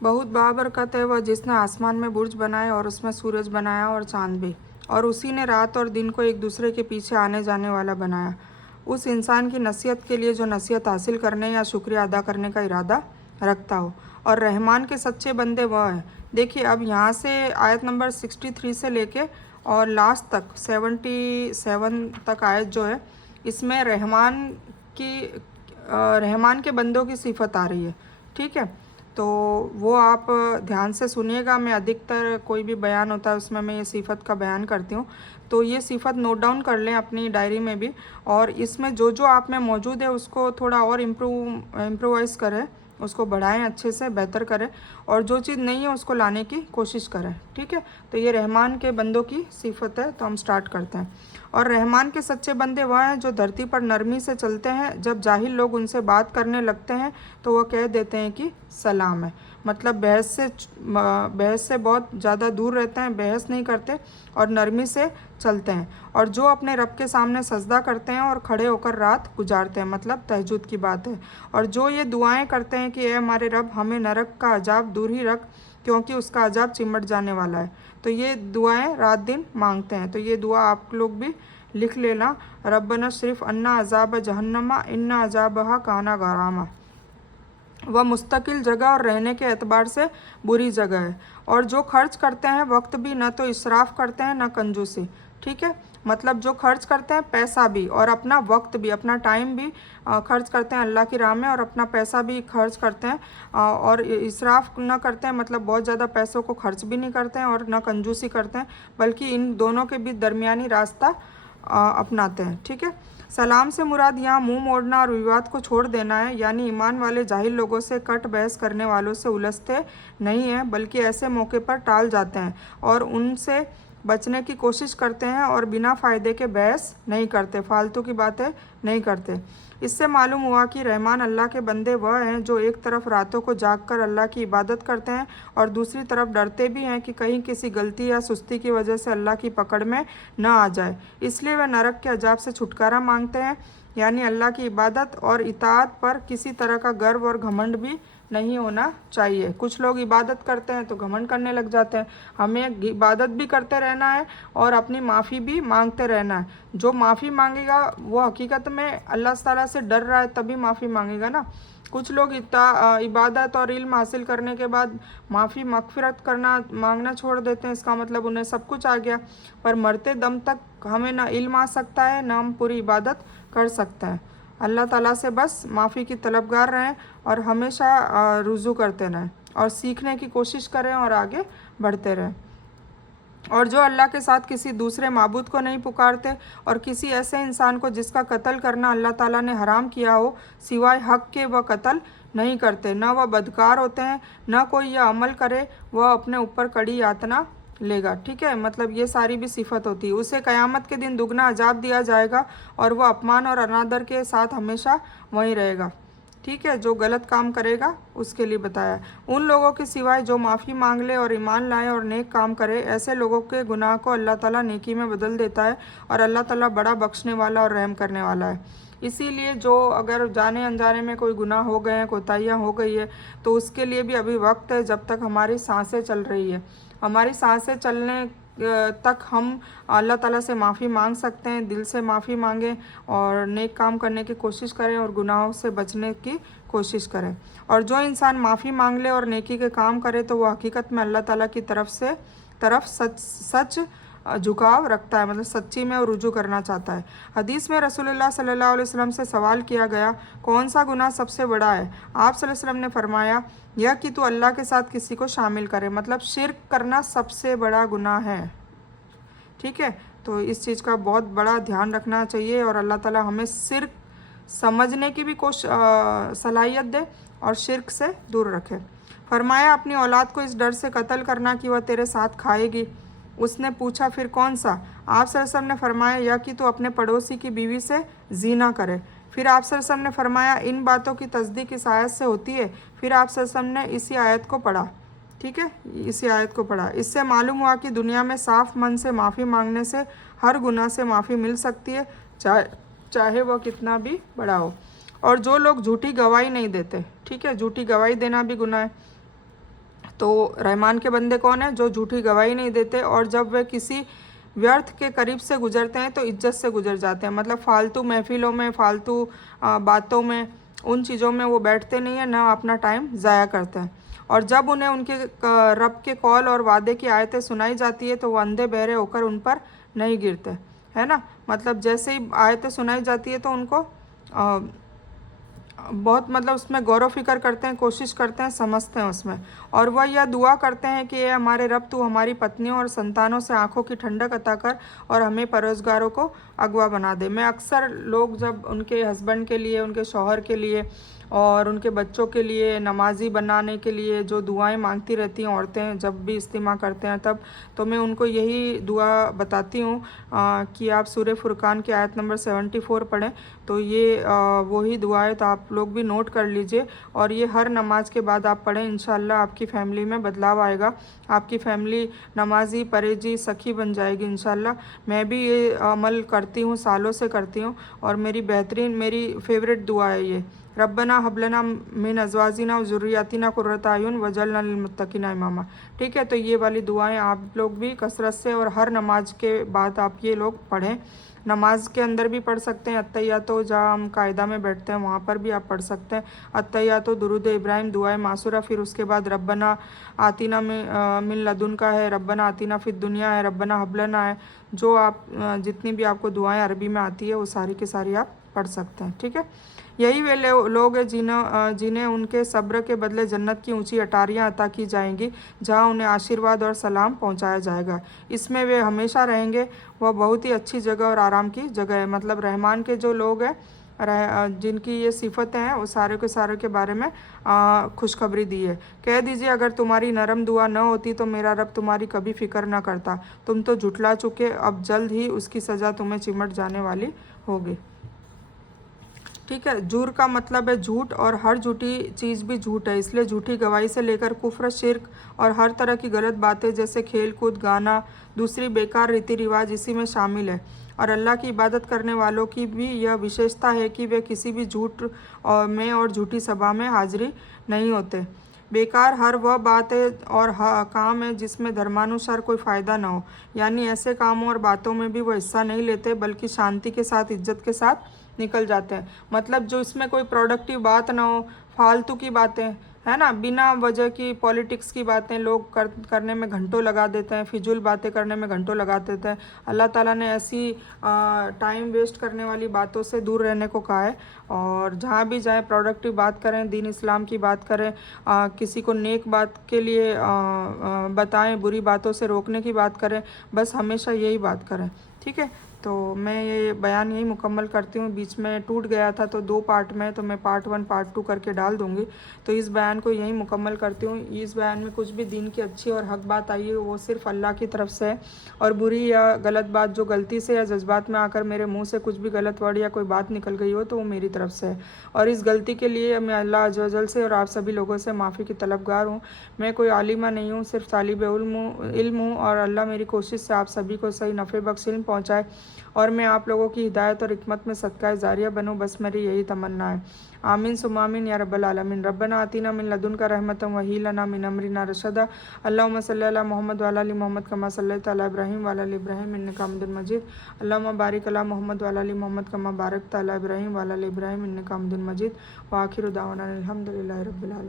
बहुत बाबरकत है वह जिसने आसमान में बुर्ज बनाए और उसमें सूरज बनाया और चांद भी, और उसी ने रात और दिन को एक दूसरे के पीछे आने जाने वाला बनाया। उस इंसान की नसीहत के लिए जो नसीहत हासिल करने या शुक्रिया अदा करने का इरादा रखता हो। और रहमान के सच्चे बंदे वह हैं। देखिए अब यहाँ से आयत नंबर 63 से लेके और लास्ट तक 77 तक आयत जो है, इसमें रहमान के बंदों की सिफत आ रही है। ठीक है, तो वो आप ध्यान से सुनिएगा। मैं अधिकतर कोई भी बयान होता है उसमें मैं ये सिफत का बयान करती हूँ, तो ये सिफत नोट डाउन कर लें अपनी डायरी में भी, और इसमें जो जो आप में मौजूद है उसको थोड़ा और इम्प्रोवाइज़ करें, उसको बढ़ाएं, अच्छे से बेहतर करें, और जो चीज़ नहीं है उसको लाने की कोशिश करें। ठीक है, तो ये रहमान के बंदों की सिफत है। तो हम स्टार्ट करते हैं। और रहमान के सच्चे बंदे वह हैं जो धरती पर नरमी से चलते हैं। जब जाहिल लोग उनसे बात करने लगते हैं तो वह कह देते हैं कि सलाम है। मतलब बहस से बहुत ज़्यादा दूर रहते हैं, बहस नहीं करते और नरमी से चलते हैं। और जो अपने रब के सामने सजदा करते हैं और खड़े होकर रात गुजारते हैं, मतलब तहज्जुद की बात है। और जो ये दुआएं करते हैं कि ए हमारे रब, हमें नरक का अजाब दूर ही रख, क्योंकि उसका अजाब चिमट जाने वाला है। तो ये दुआएं रात दिन मांगते हैं। तो ये दुआ आप लोग भी लिख लेना। रब्बना सिर्फ अन्ना अजाब जहन्नमा इन्ना अजाबहा काना गरामा। वह मुस्तकिल जगह और रहने के एतबार से बुरी जगह है। और जो खर्च करते हैं वक्त भी, न तो इसराफ करते हैं न कंजूसी। ठीक है, मतलब जो खर्च करते हैं पैसा भी और अपना वक्त भी, अपना टाइम भी खर्च करते हैं अल्लाह की राह में, और अपना पैसा भी खर्च करते हैं, और इसराफ न करते हैं, मतलब बहुत ज़्यादा पैसों को खर्च भी नहीं करते हैं और न कंजूसी करते हैं, बल्कि इन दोनों के बीच दरमियानी रास्ता अपनाते हैं। ठीक है, सलाम से मुराद यहाँ मुंह मोड़ना और विवाद को छोड़ देना है, यानी ईमान वाले जाहिल लोगों से कट बहस करने वालों से उलझते नहीं हैं, बल्कि ऐसे मौके पर टाल जाते हैं और उनसे बचने की कोशिश करते हैं, और बिना फ़ायदे के बहस नहीं करते, फालतू की बातें नहीं करते। इससे मालूम हुआ कि रहमान अल्लाह के बंदे वह हैं जो एक तरफ रातों को जागकर अल्लाह की इबादत करते हैं और दूसरी तरफ डरते भी हैं कि कहीं किसी गलती या सुस्ती की वजह से अल्लाह की पकड़ में न आ जाए। इसलिए वे नरक के अजाब से छुटकारा मांगते हैं, यानी अल्लाह की इबादत और इताअत पर किसी तरह का गर्व और घमंड भी नहीं होना चाहिए। कुछ लोग इबादत करते हैं तो घमंड करने लग जाते हैं। हमें इबादत भी करते रहना है और अपनी माफ़ी भी मांगते रहना है। जो माफ़ी मांगेगा वो हकीकत में अल्लाह ताला से डर रहा है, तभी माफ़ी मांगेगा ना। कुछ लोग इबादत और इल्म हासिल करने के बाद माफ़ी मगफिरत करना मांगना छोड़ देते हैं, इसका मतलब उन्हें सब कुछ आ गया। पर मरते दम तक हमें ना इल्म आ सकता है, ना हम पूरी इबादत कर सकते हैं। अल्लाह ताला से बस माफ़ी की तलबगार रहें और हमेशा रुजू करते रहें और सीखने की कोशिश करें और आगे बढ़ते रहें। और जो अल्लाह के साथ किसी दूसरे माबूद को नहीं पुकारते और किसी ऐसे इंसान को जिसका कत्ल करना अल्लाह ताला ने हराम किया हो सिवाय हक के वह कत्ल नहीं करते, न वह बदकार होते हैं, न कोई यह अमल करे वह अपने ऊपर कड़ी यातना लेगा। ठीक है, मतलब ये सारी भी सिफत होती है। उसे क़यामत के दिन दुगना अजाब दिया जाएगा और वह अपमान और अनादर के साथ हमेशा वहीं रहेगा। ठीक है, जो गलत काम करेगा उसके लिए बताया। उन लोगों के सिवाय जो माफ़ी मांग ले और ईमान लाए और नेक काम करे, ऐसे लोगों के गुनाह को अल्लाह ताला नेकी में बदल देता है और अल्लाह ताला बड़ा बख्शने वाला और रहम करने वाला है। इसीलिए जो अगर जाने अनजाने में कोई गुनाह हो गए हैं, कोताहियाँ हो गई है, तो उसके लिए भी अभी वक्त है। जब तक हमारी सांसें चल रही है, हमारी सांसें चलने तक हम अल्लाह ताला से माफ़ी मांग सकते हैं। दिल से माफ़ी मांगें और नेक काम करने की कोशिश करें और गुनाहों से बचने की कोशिश करें। और जो इंसान माफ़ी मांग ले और नेकी के काम करे तो वह हकीकत में अल्लाह ताला की तरफ सच झुकाव रखता है, मतलब सच्ची में रुजू करना चाहता है। हदीस में रसूलुल्लाह सल्लल्लाहु अलैहि वसल्लम से सवाल किया गया, कौन सा गुनाह सबसे बड़ा है? आप सल्लल्लाहु अलैहि वसल्लम ने फरमाया, यह कि तू अल्लाह के साथ किसी को शामिल करे, मतलब शिर्क करना सबसे बड़ा गुनाह है। ठीक है, तो इस चीज़ का बहुत बड़ा ध्यान रखना चाहिए और अल्लाह ताला हमें शिर्क समझने की भी सलाहियत दे और शिर्क से दूर रखे। फरमाया, अपनी औलाद को इस डर से कत्ल करना कि वह तेरे साथ खाएगी। उसने पूछा, फिर कौन सा? आप सल्लल्लाहु अलैहि वसल्लम ने फरमाया, यह कि तू अपने पड़ोसी की बीवी से जीना करे। फिर आप सल्लल्लाहु अलैहि वसल्लम ने फरमाया, इन बातों की तस्दीक इस आयत से होती है। फिर आप सल्लल्लाहु अलैहि वसल्लम ने इसी आयत को पढ़ा। ठीक है, इसी आयत को पढ़ा। इससे मालूम हुआ कि दुनिया में साफ मन से माफ़ी मांगने से हर गुनाह से माफ़ी मिल सकती है, चाहे वह कितना भी बड़ा हो। और जो लोग झूठी गवाही नहीं देते, ठीक है, झूठी गवाही देना भी गुनाह है। तो रहमान के बंदे कौन है? जो झूठी गवाही नहीं देते और जब वे किसी व्यर्थ के करीब से गुजरते हैं तो इज्जत से गुजर जाते हैं। मतलब फालतू महफिलों में, फालतू बातों में, उन चीज़ों में वो बैठते नहीं है, ना अपना टाइम ज़ाया करते हैं। और जब उन्हें उनके रब के कौल और वादे की आयतें सुनाई जाती है तो वो अंधे बहरे होकर उन पर नहीं गिरते, है ना। मतलब जैसे ही आयतें सुनाई जाती है तो उनको बहुत मतलब उसमें गौर फिक्र करते हैं, कोशिश करते हैं, समझते हैं उसमें। और वह यह दुआ करते हैं कि ये हमारे रब, तू हमारी पत्नियों और संतानों से आंखों की ठंडक अता कर और हमें परवरदिगारों को अगवा बना दे। मैं अक्सर लोग जब उनके हस्बैंड के लिए, उनके शौहर के लिए और उनके बच्चों के लिए, नमाजी बनाने के लिए जो दुआएं मांगती रहती हैं औरतें जब भी इस्तिमा करते हैं तब, तो मैं उनको यही दुआ बताती हूँ कि आप सूरह फुरकान की आयत नंबर 74 पढ़ें। तो ये वही दुआ है, तो आप लोग भी नोट कर लीजिए और ये हर नमाज के बाद आप पढ़ें। इंशाल्लाह आपकी फ़ैमिली में बदलाव आएगा, आपकी फ़ैमिली नमाजी, परहेजी, सखी बन जाएगी इंशाल्लाह। मैं भी ये अमल करती हूँ, सालों से करती हूँ और मेरी बेहतरीन, मेरी फेवरेट दुआ है ये। रब्बना हबलना मिन अज़वाजिना व ज़ुर्रिय्यातिना कुर्रता अयुन वजअलना लिलमुत्तक़ीना इमामा। ठीक है, तो ये वाली दुआएं आप लोग भी कसरत से और हर नमाज के बाद आप ये लोग पढ़ें। नमाज के अंदर भी पढ़ सकते हैं, अत्तहियातो जहाँ हम कायदा में बैठते हैं वहाँ पर भी आप पढ़ सकते हैं। अत्तहियातो दुरूद इब्राहिम, दुआए मासूरा, फिर उसके बाद रब्बना आतिना मिन लदुनका है, रब्बना आतिना फिद दुनिया है, रब्बना हबलना है। जो आप जितनी भी आपको दुआएं अरबी में आती है वो सारी की सारी आप पढ़ सकते हैं। ठीक है, यही वे लोग हैं जिन्हें उनके सब्र के बदले जन्नत की ऊंची अटारियां अता की जाएंगी, जहां उन्हें आशीर्वाद और सलाम पहुंचाया जाएगा। इसमें वे हमेशा रहेंगे। वह बहुत ही अच्छी जगह और आराम की जगह है। मतलब रहमान के जो लोग हैं, जिनकी ये सिफतें हैं, वो सारे के बारे में खुशखबरी दी है। कह दीजिए, अगर तुम्हारी नरम दुआ न होती तो मेरा रब तुम्हारी कभी फिक्र न करता। तुम तो झुठला चुके, अब जल्द ही उसकी सज़ा तुम्हें चिमट जाने वाली होगी। ठीक है, जूर का मतलब है झूठ और हर झूठी चीज़ भी झूठ है, इसलिए झूठी गवाही से लेकर कुफ्र, शिर्क और हर तरह की गलत बातें जैसे खेल कूद, गाना, दूसरी बेकार रीति रिवाज इसी में शामिल है। और अल्लाह की इबादत करने वालों की भी यह विशेषता है कि वे किसी भी झूठ में और झूठी सभा में हाजिरी नहीं होते। बेकार हर वह बात है और काम है जिसमें धर्मानुसार कोई फ़ायदा ना हो, यानी ऐसे कामों और बातों में भी वो हिस्सा नहीं लेते, बल्कि शांति के साथ, इज्जत के साथ निकल जाते हैं। मतलब जो इसमें कोई प्रोडक्टिव बात ना हो, फालतू की बातें, है ना, बिना वजह की पॉलिटिक्स की बातें लोग करने में घंटों लगा देते हैं, फिजूल बातें करने में घंटों लगा देते हैं। अल्लाह ताला ने ऐसी टाइम वेस्ट करने वाली बातों से दूर रहने को कहा है। और जहाँ भी जाएं प्रोडक्टिव बात करें, दीन इस्लाम की बात करें, किसी को नेक बात के लिए बताएं, बुरी बातों से रोकने की बात करें, बस हमेशा यही बात करें। ठीक है, तो मैं ये बयान यही मुकम्मल करती हूँ। बीच में टूट गया था तो 2 पार्ट में, तो मैं पार्ट 1 पार्ट 2 करके डाल दूँगी। तो इस बयान को यही मुकम्मल करती हूँ। इस बयान में कुछ भी दीन की अच्छी और हक बात आई है वो सिर्फ अल्लाह की तरफ से है, और बुरी या गलत बात जो गलती से या जज्बात में आकर मेरे मुँह से कुछ भी गलत वर्ड या कोई बात निकल गई हो तो वो मेरी तरफ से है। और इस गलती के लिए मैं अल्लाह अज़्ज़ व जल से और आप सभी लोगों से माफ़ी की तलबगार हूँ। मैं कोई आलिमा नहीं हूँ, सिर्फ तालिब इल्म हूँ, और अल्लाह मेरी कोशिश से आप सभी को सही नफ़े बख्श इल्म पहुँचाए और मैं आप लोगों की हिदायत और हिकमत में सदका जारिया बनूँ, बस मेरी यही तमन्ना है। आमीन सुम्मा आमीन या रब्बल आलमीन। रब्बना आतिना मिन लदुनका रहमतन व ही लना मिन अमरिना रशदा। अल्लाहुम्मा सल्लि अला मोहम्मद व अला आलि मोहम्मद कमा सल्लैता अला इब्राहीम व अला आलि इब्राहीम इन्नका हमीदुम मजीद। अल्लाहुम्मा बारिक अला मोहम्मद व अला आलि मोहम्मद कमा बारकता अला इब्राहीम व अला आलि इब्राहीम इन्नका हमीदुम मजीद। व आखिरु दावाना अनिल हम्दुलिल्लाहि रब्बिल आलमीन।